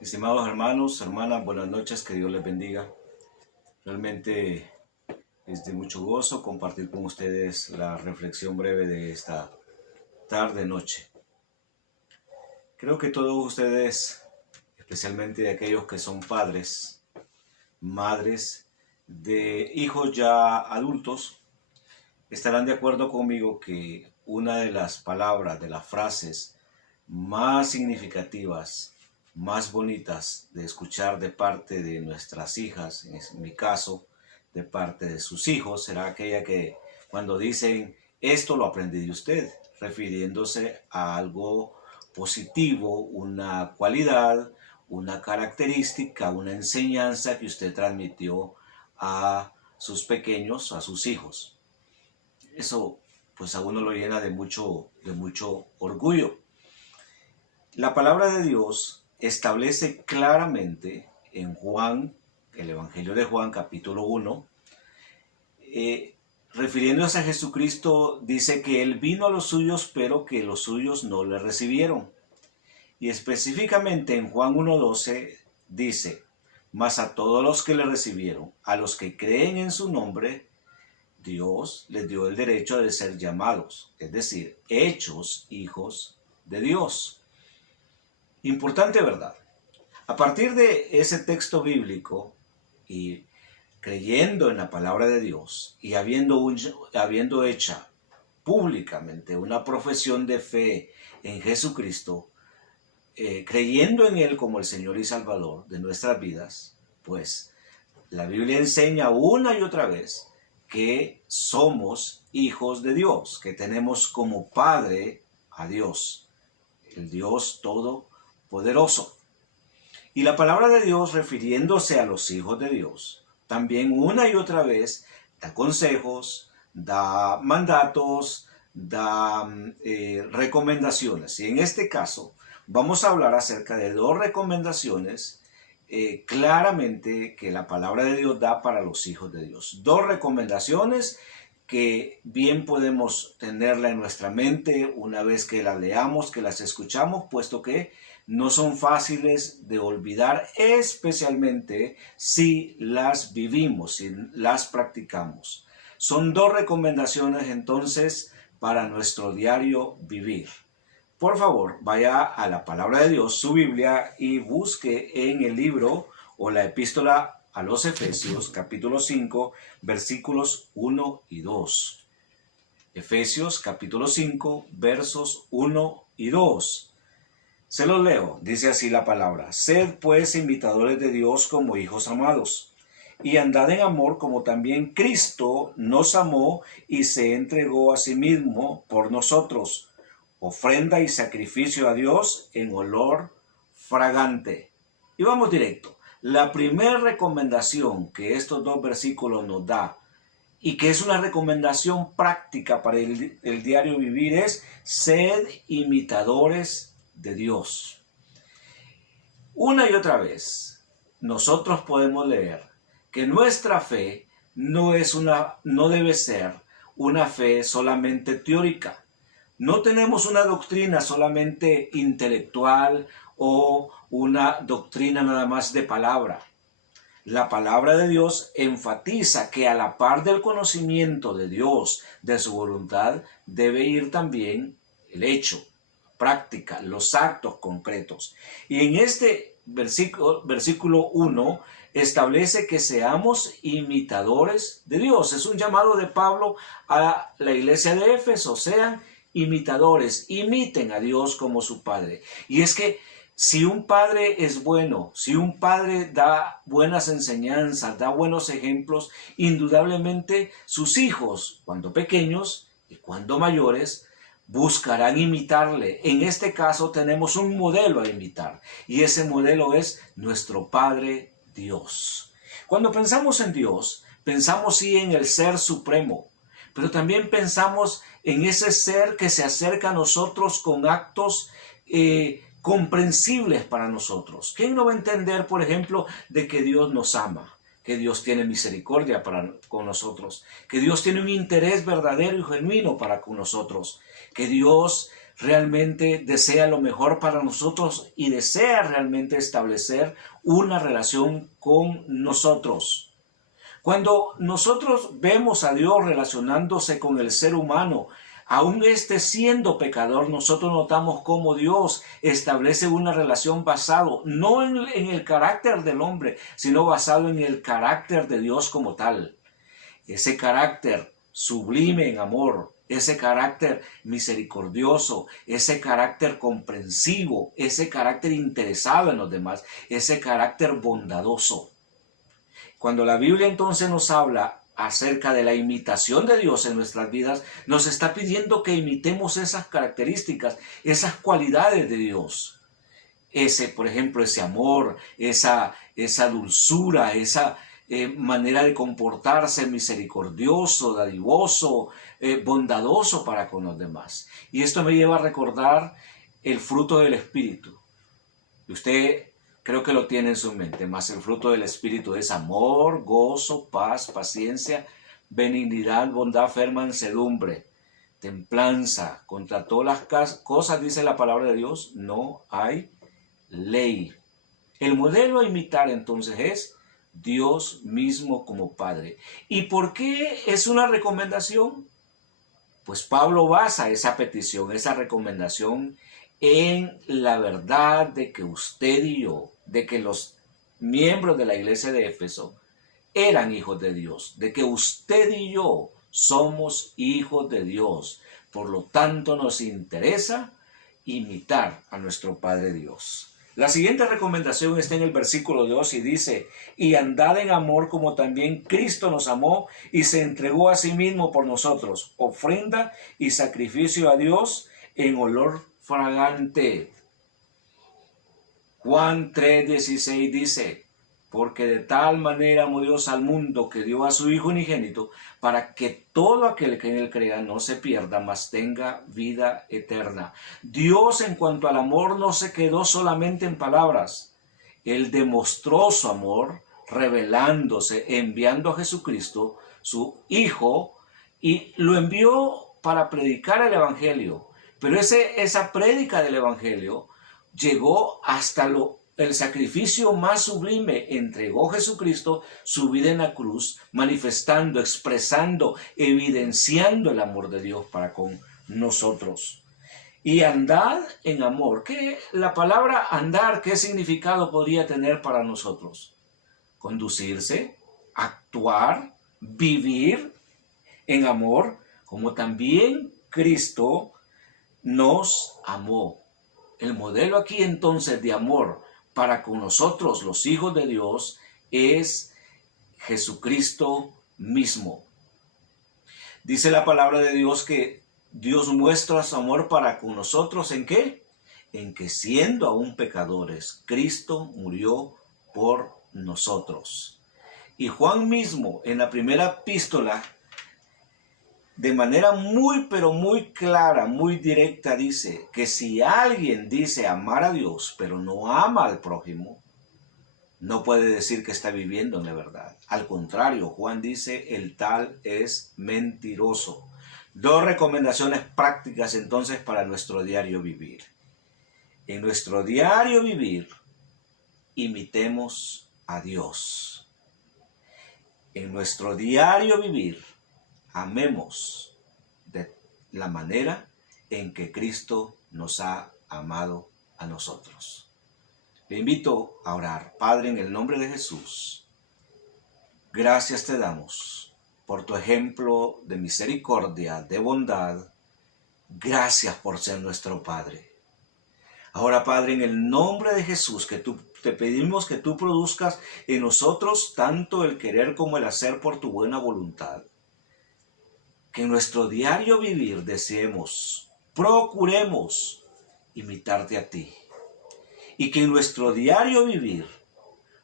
Estimados hermanos, hermanas, buenas noches, que Dios les bendiga. Realmente es de mucho gozo compartir con ustedes la reflexión breve de esta tarde-noche. Creo que todos ustedes, especialmente aquellos que son padres, madres de hijos ya adultos, estarán de acuerdo conmigo que una de las palabras, de las frases más significativas, más bonitas de escuchar de parte de nuestras hijas, en mi caso, de parte de sus hijos, será aquella que cuando dicen, esto lo aprendí de usted, refiriéndose a algo positivo, una cualidad, una característica, una enseñanza que usted transmitió a sus pequeños, a sus hijos. Eso pues a uno lo llena de mucho orgullo. La palabra de Dios establece claramente en Juan, el Evangelio de Juan, capítulo 1, refiriéndose a Jesucristo, dice que Él vino a los suyos, pero que los suyos no le recibieron. Y específicamente en Juan 1:12 dice, mas a todos los que le recibieron, a los que creen en su nombre, Dios les dio el derecho de ser llamados, es decir, hechos hijos de Dios. Importante, ¿verdad? A partir de ese texto bíblico y creyendo en la palabra de Dios y habiendo hecha públicamente una profesión de fe en Jesucristo, creyendo en Él como el Señor y Salvador de nuestras vidas, pues la Biblia enseña una y otra vez que somos hijos de Dios, que tenemos como Padre a Dios, el Dios Todopoderoso. Y la palabra de Dios, refiriéndose a los hijos de Dios, también una y otra vez da consejos, da mandatos, da recomendaciones. Y en este caso vamos a hablar acerca de dos recomendaciones claramente que la palabra de Dios da para los hijos de Dios. Dos recomendaciones que bien podemos tenerla en nuestra mente una vez que las leamos, que las escuchamos, puesto que no son fáciles de olvidar, especialmente si las vivimos, si las practicamos. Son dos recomendaciones entonces para nuestro diario vivir. Por favor, vaya a la palabra de Dios, su Biblia, y busque en el libro o la epístola a los Efesios, capítulo 5, versículos 1 y 2. Efesios, capítulo 5, versos 1 y 2. Se los leo, dice así la palabra: Sed pues imitadores de Dios como hijos amados, y andad en amor como también Cristo nos amó y se entregó a sí mismo por nosotros, ofrenda y sacrificio a Dios en olor fragante. Y vamos directo. La primera recomendación que estos dos versículos nos da, y que es una recomendación práctica para el diario vivir, es: sed imitadores de Dios. Una y otra vez, nosotros podemos leer que nuestra fe no debe ser una fe solamente teórica. No tenemos una doctrina solamente intelectual o una doctrina nada más de palabra. La palabra de Dios enfatiza que a la par del conocimiento de Dios, de su voluntad, debe ir también el hecho, práctica, los actos concretos. Y en este versículo 1 establece que seamos imitadores de Dios. Es un llamado de Pablo a la iglesia de Éfeso: sean imitadores, imiten a Dios como su Padre. Y es que si un padre es bueno, si un padre da buenas enseñanzas, da buenos ejemplos, indudablemente sus hijos, cuando pequeños y cuando mayores, buscarán imitarle. En este caso tenemos un modelo a imitar, y ese modelo es nuestro Padre Dios. Cuando pensamos en Dios, pensamos sí en el Ser Supremo, pero también pensamos en ese ser que se acerca a nosotros con actos comprensibles para nosotros. ¿Quién no va a entender, por ejemplo, de que Dios nos ama, que Dios tiene misericordia con nosotros, que Dios tiene un interés verdadero y genuino para con nosotros, que Dios realmente desea lo mejor para nosotros y desea realmente establecer una relación con nosotros? Cuando nosotros vemos a Dios relacionándose con el ser humano, aún siendo pecador, nosotros notamos cómo Dios establece una relación basado no en el carácter del hombre, sino basado en el carácter de Dios como tal. Ese carácter sublime en amor, ese carácter misericordioso, ese carácter comprensivo, ese carácter interesado en los demás, ese carácter bondadoso. Cuando la Biblia entonces nos habla acerca de la imitación de Dios en nuestras vidas, nos está pidiendo que imitemos esas características, esas cualidades de Dios. Por ejemplo, ese amor, esa dulzura, esa manera de comportarse misericordioso, dadivoso, bondadoso para con los demás. Y esto me lleva a recordar el fruto del Espíritu. Usted creo que lo tiene en su mente, mas el fruto del Espíritu es amor, gozo, paz, paciencia, benignidad, bondad, fe, mansedumbre, templanza. Contra todas las cosas, dice la palabra de Dios, no hay ley. El modelo a imitar entonces es Dios mismo como Padre. ¿Y por qué es una recomendación? Pues Pablo basa esa petición, esa recomendación, en la verdad de que usted y yo, de que los miembros de la iglesia de Éfeso eran hijos de Dios, de que usted y yo somos hijos de Dios. Por lo tanto, nos interesa imitar a nuestro Padre Dios. La siguiente recomendación está en el versículo 2 y dice: y andad en amor como también Cristo nos amó y se entregó a sí mismo por nosotros, ofrenda y sacrificio a Dios en olor fragante. Juan 3:16 dice: porque de tal manera amó Dios al mundo que dio a su Hijo unigénito, para que todo aquel que en él crea no se pierda, mas tenga vida eterna. Dios, en cuanto al amor, no se quedó solamente en palabras. Él demostró su amor revelándose, enviando a Jesucristo, su Hijo, y lo envió para predicar el Evangelio. Pero esa prédica del Evangelio, llegó hasta el sacrificio más sublime. Entregó Jesucristo su vida en la cruz, manifestando, expresando, evidenciando el amor de Dios para con nosotros. Y andad en amor. ¿Qué la palabra andar, qué significado podría tener para nosotros? Conducirse, actuar, vivir en amor, como también Cristo nos amó. El modelo aquí entonces de amor para con nosotros, los hijos de Dios, es Jesucristo mismo. Dice la palabra de Dios que Dios muestra su amor para con nosotros, ¿en qué? En que siendo aún pecadores, Cristo murió por nosotros. Y Juan mismo, en la primera epístola, de manera muy pero muy clara, muy directa, dice que si alguien dice amar a Dios, pero no ama al prójimo, no puede decir que está viviendo en la verdad. Al contrario, Juan dice, el tal es mentiroso. Dos recomendaciones prácticas entonces para nuestro diario vivir. En nuestro diario vivir, imitemos a Dios. En nuestro diario vivir, amemos de la manera en que Cristo nos ha amado a nosotros. Le invito a orar. Padre, en el nombre de Jesús, gracias te damos por tu ejemplo de misericordia, de bondad. Gracias por ser nuestro Padre. Ahora, Padre, en el nombre de Jesús, te pedimos que tú produzcas en nosotros tanto el querer como el hacer por tu buena voluntad. Que en nuestro diario vivir deseemos, procuremos imitarte a ti. Y que en nuestro diario vivir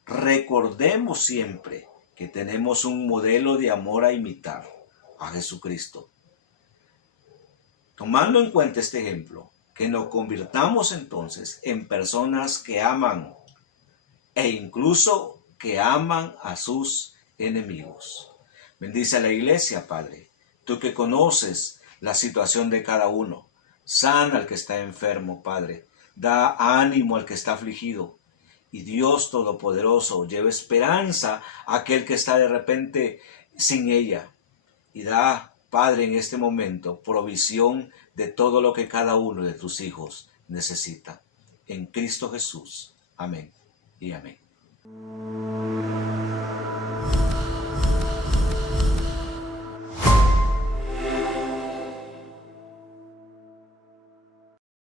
recordemos siempre que tenemos un modelo de amor a imitar, a Jesucristo. Tomando en cuenta este ejemplo, que nos convirtamos entonces en personas que aman e incluso que aman a sus enemigos. Bendice a la iglesia, Padre. Tú que conoces la situación de cada uno, sana al que está enfermo, Padre. Da ánimo al que está afligido. Y Dios Todopoderoso, lleva esperanza a aquel que está de repente sin ella. Y da, Padre, en este momento, provisión de todo lo que cada uno de tus hijos necesita. En Cristo Jesús. Amén y amén.